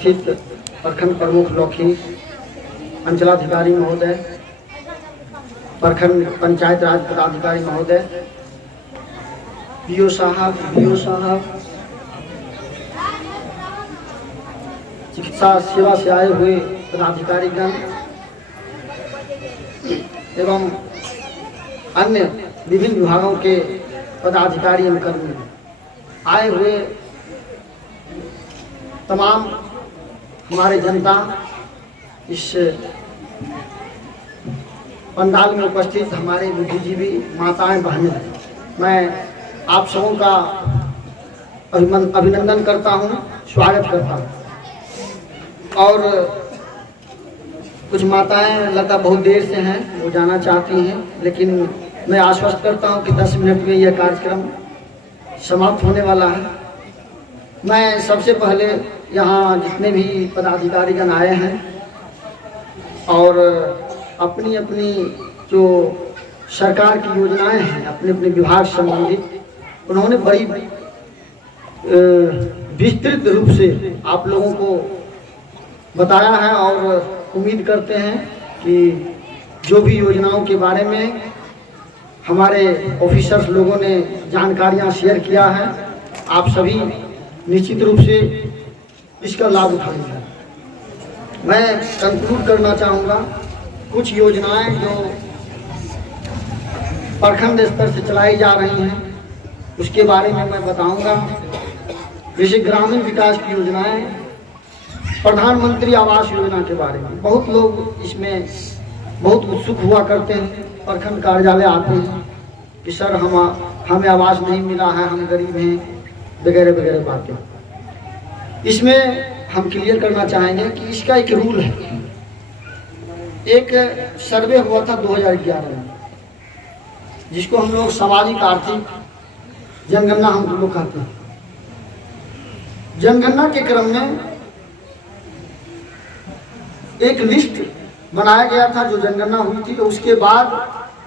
उपस्थित प्रखंड प्रमुख लौखी, अंचलाधिकारी महोदय, प्रखंड पंचायत राज पदाधिकारी महोदय, पीओ साहब, चिकित्सा सेवा से आए हुए पदाधिकारीगण एवं अन्य विभिन्न विभागों के पदाधिकारी एवं कर्मी, आए हुए तमाम हमारे जनता, इस पंडाल में उपस्थित हमारे बुद्धिजीवी माताएं बहनें, मैं आप सबों का अभिनंदन करता हूं, स्वागत करता हूं। और कुछ माताएं लगता बहुत देर से हैं, वो जाना चाहती हैं, लेकिन मैं आश्वस्त करता हूं कि 10 मिनट में यह कार्यक्रम समाप्त होने वाला है। मैं सबसे पहले यहाँ जितने भी पदाधिकारीगण आए हैं और अपनी अपनी जो सरकार की योजनाएं हैं, अपने अपने विभाग संबंधित, उन्होंने बड़ी विस्तृत रूप से आप लोगों को बताया है और उम्मीद करते हैं कि जो भी योजनाओं के बारे में हमारे ऑफिसर्स लोगों ने जानकारियां शेयर किया है, आप सभी निश्चित रूप से इसका लाभ उठाएंगे। मैं कंक्लूड करना चाहूँगा, कुछ योजनाएं जो प्रखंड स्तर से चलाई जा रही हैं उसके बारे में मैं बताऊंगा। जैसे ग्रामीण विकास की योजनाएं, प्रधानमंत्री आवास योजना के बारे में बहुत लोग इसमें बहुत उत्सुक हुआ करते हैं, प्रखंड कार्यालय आते हैं कि सर हमें आवास नहीं मिला है, हम गरीब हैं, वगैरह वगैरह बातें। इसमें हम क्लियर करना चाहेंगे कि इसका एक रूल है। एक सर्वे हुआ था 2011 में, जिसको हम लोग सामाजिक आर्थिक जनगणना हम लोग कहते हैं। जनगणना के क्रम में एक लिस्ट बनाया गया था जो जनगणना हुई थी, तो उसके बाद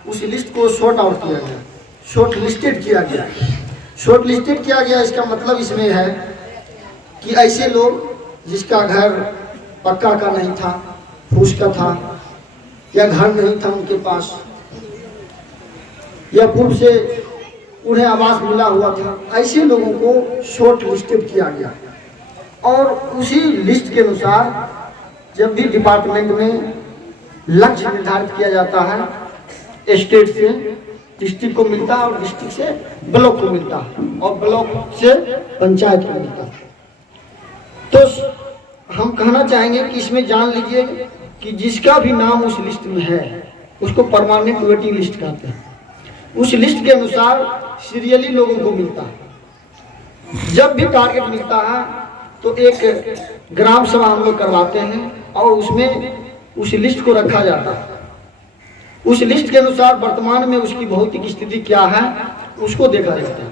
उस लिस्ट को शॉर्ट आउट किया गया, शॉर्ट लिस्टेड किया गया। शॉर्ट लिस्टेड किया गया इसका मतलब इसमें है कि ऐसे लोग जिसका घर पक्का का नहीं था, फूस का था, या घर नहीं था उनके पास, या पूर्व से उन्हें आवास मिला हुआ था, ऐसे लोगों को शॉर्ट लिस्टेड किया गया। और उसी लिस्ट के अनुसार जब भी डिपार्टमेंट में लक्ष्य निर्धारित किया जाता है, स्टेट से डिस्ट्रिक्ट को मिलता है और डिस्ट्रिक्ट से ब्लॉक को मिलता है और ब्लॉक से पंचायत को मिलता है। तो हम कहना चाहेंगे कि इसमें जान लीजिए कि जिसका भी नाम उस लिस्ट में है उसको परमानेंट वेटिंग लिस्ट कहते हैं। उस लिस्ट के अनुसार सीरियली लोगों को मिलता है। जब भी टारगेट मिलता है तो एक ग्राम सभा हम लोग करवाते हैं और उसमें उस लिस्ट को रखा जाता है। उस लिस्ट के अनुसार वर्तमान में उसकी भौतिक स्थिति क्या है उसको देखा जाता है।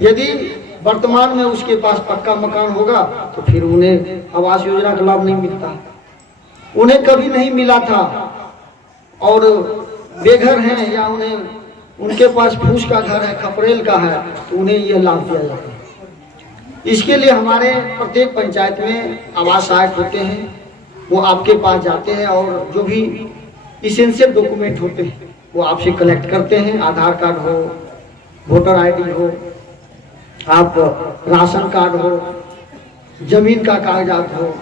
यदि वर्तमान में उसके पास पक्का मकान होगा तो फिर उन्हें आवास योजना का लाभ नहीं मिलता। उन्हें कभी नहीं मिला था और बेघर हैं या उनके पास फूस का घर है, खपरेल का है, तो उन्हें यह लाभ दिया जाता है। इसके लिए हमारे प्रत्येक पंचायत में आवास सहायक होते हैं, वो आपके पास जाते हैं और जो भी इसेंशियल डॉक्यूमेंट होते हैं वो आपसे कलेक्ट करते हैं। आधार कार्ड हो, वोटर आईडी हो, आप राशन कार्ड हो, जमीन का कागजात हो,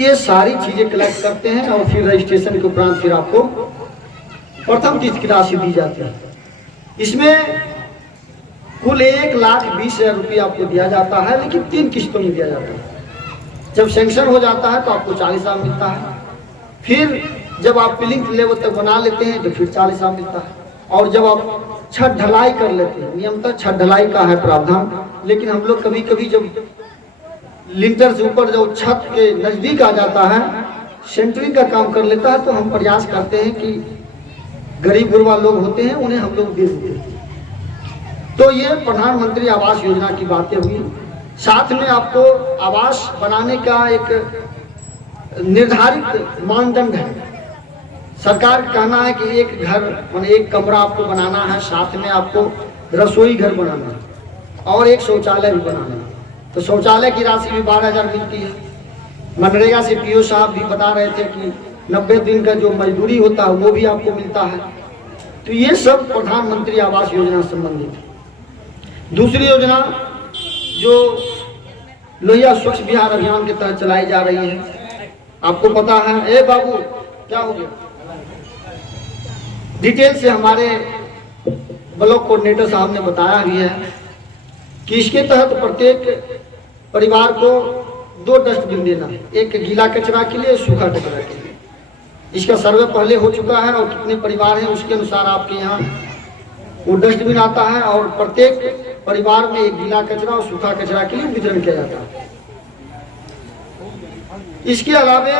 ये सारी चीजें कलेक्ट करते हैं और फिर रजिस्ट्रेशन के उपरांत फिर आपको प्रथम किस्त की राशि दी जाती है। इसमें कुल 1,20,000 रुपया आपको दिया जाता है, लेकिन 3 किस्तों में दिया जाता है। जब सैंक्शन हो जाता है तो आपको 40,000 मिलता है, फिर जब आप प्लिंथ लेवल तक बना लेते हैं तो फिर 40,000 मिलता है, और जब आप छत ढलाई कर लेते हैं, नियमतः छत ढलाई का है प्रावधान, लेकिन हम लोग कभी कभी जब लिंटर से ऊपर जो छत के नजदीक आ जाता है, सेंटरिंग का काम कर लेता है, तो हम प्रयास करते हैं कि गरीब गुरबा लोग होते हैं उन्हें हम लोग दे देते हैं। तो ये प्रधानमंत्री आवास योजना की बातें हुई। साथ में आपको आवास बनाने का एक निर्धारित मानदंड है। सरकार का कहना है कि एक घर माने एक कमरा आपको बनाना है, साथ में आपको रसोई घर बनाना है और एक शौचालय भी बनाना है। तो शौचालय की राशि भी 12,000 मिलती है। मनरेगा से पीओ साहब भी बता रहे थे कि 90 दिन का जो मजदूरी होता है वो भी आपको मिलता है। तो ये सब प्रधानमंत्री आवास योजना से संबंधित है। दूसरी योजना जो लोहिया स्वच्छ बिहार अभियान के तहत चलाई जा रही है, आपको पता है। ए बाबू क्या हो गया? डिटेल से हमारे ब्लॉक कोऑर्डिनेटर साहब ने बताया भी है कि इसके तहत प्रत्येक परिवार को 2 डस्टबिन देना है, एक गीला कचरा के लिए, सूखा कचरा के लिए। इसका सर्वे पहले हो चुका है और कितने परिवार हैं उसके अनुसार आपके यहाँ वो डस्टबिन आता है और प्रत्येक परिवार में एक गीला कचरा और सूखा कचरा के लिए वितरण किया जाता है। इसके अलावे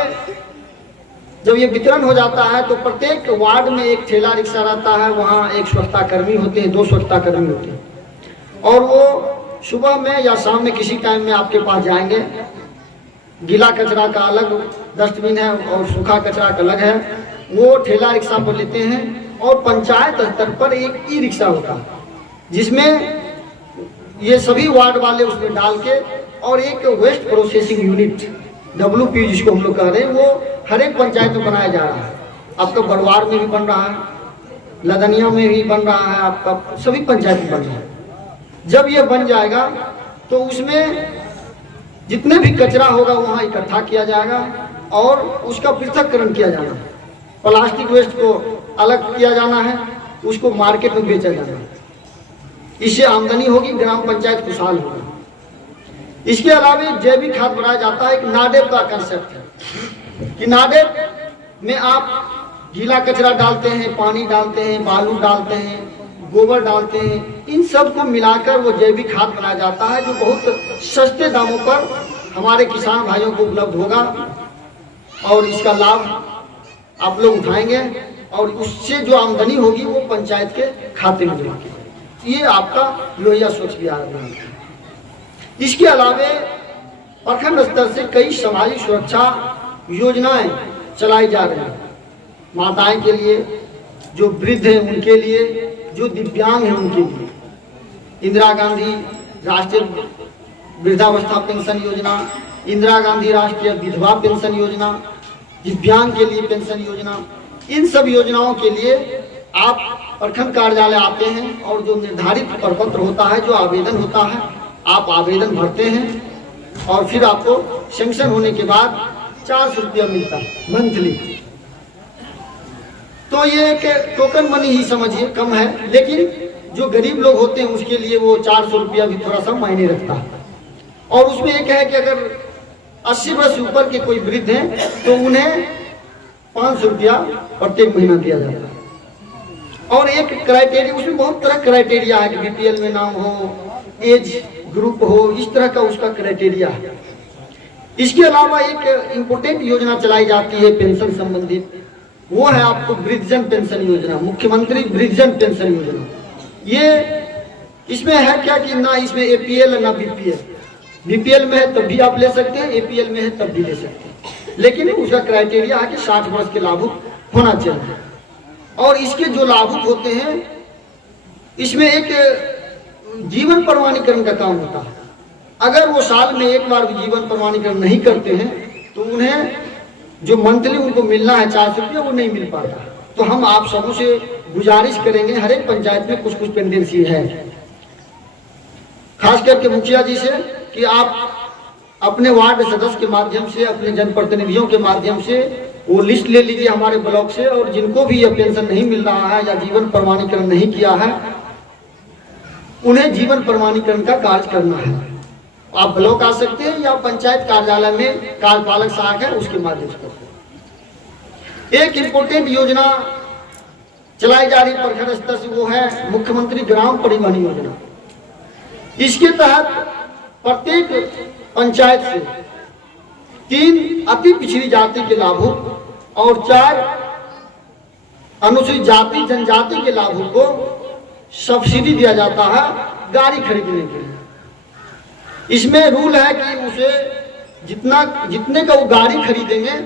जब ये वितरण हो जाता है तो प्रत्येक वार्ड में एक ठेला रिक्शा रहता है, वहाँ एक स्वच्छता कर्मी होते हैं, 2 स्वच्छता कर्मी होते हैं और वो सुबह में या शाम में किसी टाइम में आपके पास जाएंगे। गीला कचरा का अलग डस्टबिन है और सूखा कचरा का अलग है। वो ठेला रिक्शा पर लेते हैं और पंचायत स्तर पर एक ई रिक्शा होता है जिसमें ये सभी वार्ड वाले उसमें डाल के, और एक वेस्ट प्रोसेसिंग यूनिट WP जिसको हम लोग कह रहे हैं, वो हर एक पंचायत में बनाया जा रहा है। आपका बड़वार में भी बन रहा है, लदनिया में भी बन रहा है, आपका सभी पंचायत में बन रहा है। जब ये बन जाएगा तो उसमें जितने भी कचरा होगा वहाँ इकट्ठा किया जाएगा और उसका पृथक्करण किया जाना है। प्लास्टिक वेस्ट को अलग किया जाना है, उसको मार्केट में बेचा जाना है। इससे आमदनी होगी, ग्राम पंचायत खुशहाल होगी। इसके अलावा जैविक खाद बनाया जाता है। एक नाडेप का कंसेप्ट है कि नाडेप में आप गीला कचरा डालते हैं, पानी डालते हैं, बालू डालते हैं, गोबर डालते हैं, इन सब को मिलाकर वो जैविक खाद बनाया जाता है जो बहुत सस्ते दामों पर हमारे किसान भाइयों को उपलब्ध होगा और इसका लाभ आप लोग उठाएंगे और उससे जो आमदनी होगी वो पंचायत के खाते में जमा की। ये आपका लोहिया स्वच्छ बिहार अभियान है। इसके अलावे प्रखंड स्तर से कई सामाजिक सुरक्षा योजनाएं चलाई जा रही हैं। माताएं के लिए, जो वृद्ध हैं उनके लिए, जो दिव्यांग हैं उनके लिए। इंदिरा गांधी राष्ट्रीय वृद्धावस्था पेंशन योजना, इंदिरा गांधी राष्ट्रीय विधवा पेंशन योजना, दिव्यांग के लिए पेंशन योजना, इन सब योजनाओं के लिए आप प्रखंड कार्यालय आते हैं और जो निर्धारित प्रपत्र होता है, जो आवेदन होता है, आप आवेदन भरते हैं और फिर आपको सैंक्शन होने के बाद 400 रुपया मिलता है मंथली। तो ये एक टोकन मनी ही समझिए, कम है, लेकिन जो गरीब लोग होते हैं उसके लिए वो 400 रुपया भी थोड़ा सा मायने रखता है। और उसमें एक है कि अगर 80 वर्ष ऊपर के कोई वृद्ध हैं तो उन्हें 500 रुपया प्रत्येक महीना दिया जाता है। और एक क्राइटेरिया, उसमें बहुत तरह क्राइटेरिया है कि BPL में नाम हो, एज ग्रुप हो, इस तरह का उसका क्राइटेरिया है। इसके अलावा एक इम्पोर्टेंट योजना चलाई जाती है पेंशन संबंधित, वो है आपको वृद्धजन पेंशन योजना, मुख्यमंत्री वृद्धजन पेंशन योजना। ये इसमें है क्या कि ना इसमें APL ना BPL। BPL में है तब भी आप ले सकते हैं, APL में है तब भी ले सकते हैं, लेकिन उसका क्राइटेरिया है कि 60 वर्ष के लाभुक होना चाहिए। और इसके जो लाभुक होते हैं इसमें एक जीवन प्रमाणीकरण का काम होता है। अगर वो साल में एक बार भी जीवन प्रमाणीकरण नहीं करते हैं तो उन्हें जो मंथली उनको मिलना है 400 रुपया वो नहीं मिल पाता। तो हम आप सबों से गुजारिश करेंगे, हर एक पंचायत में कुछ कुछ पेंडेंसी है, खास करके मुखिया जी से, कि आप अपने वार्ड सदस्य के माध्यम से, अपने जनप्रतिनिधियों के माध्यम से वो लिस्ट ले लीजिए हमारे ब्लॉक से, और जिनको भी यह पेंशन नहीं मिल रहा है या जीवन प्रमाणीकरण नहीं किया है उन्हें जीवन प्रमाणीकरण का कार्य करना है। आप ब्लॉक आ सकते हैं या पंचायत कार्यालय में कार्यपालक सहायक है उसके माध्यम से करते हैं। एक इम्पोर्टेंट योजना चलाई जा रही प्रखंड स्तर से, वो है मुख्यमंत्री ग्राम परिवहन योजना। इसके तहत प्रत्येक पंचायत से 3 अति पिछड़ी जाति के लाभुक और 4 अनुसूचित जाति जनजाति के लाभुक को सब्सिडी दिया जाता है गाड़ी खरीदने के लिए। इसमें रूल है कि उसे जितने का वो गाड़ी खरीदेंगे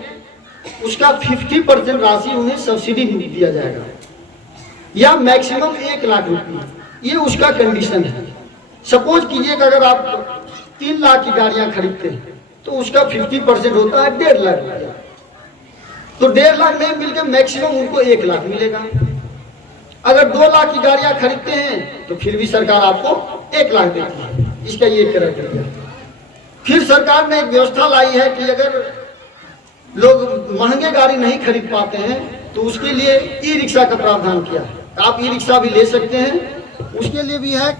उसका 50% राशि उन्हें सब्सिडी दिया जाएगा, या मैक्सिमम 1 लाख रुपये, ये उसका कंडीशन है। सपोज कीजिए कि अगर आप 3 लाख की गाड़ियां खरीदते हैं तो उसका 50% होता है 1.5 लाख रुपया। तो 1.5 लाख नहीं मिलकर मैक्सिमम उनको 1 लाख मिलेगा। अगर 2 लाख की गाड़ियां खरीदते हैं तो फिर भी सरकार आपको 1 लाख देती है। इसका ये क्राइटेरिया। फिर सरकार ने एक व्यवस्था लाई है कि अगर लोग महंगे गाड़ी नहीं खरीद पाते हैं तो उसके लिए ई रिक्शा का प्रावधान किया है। आप ई रिक्शा भी ले सकते हैं, उसके लिए भी है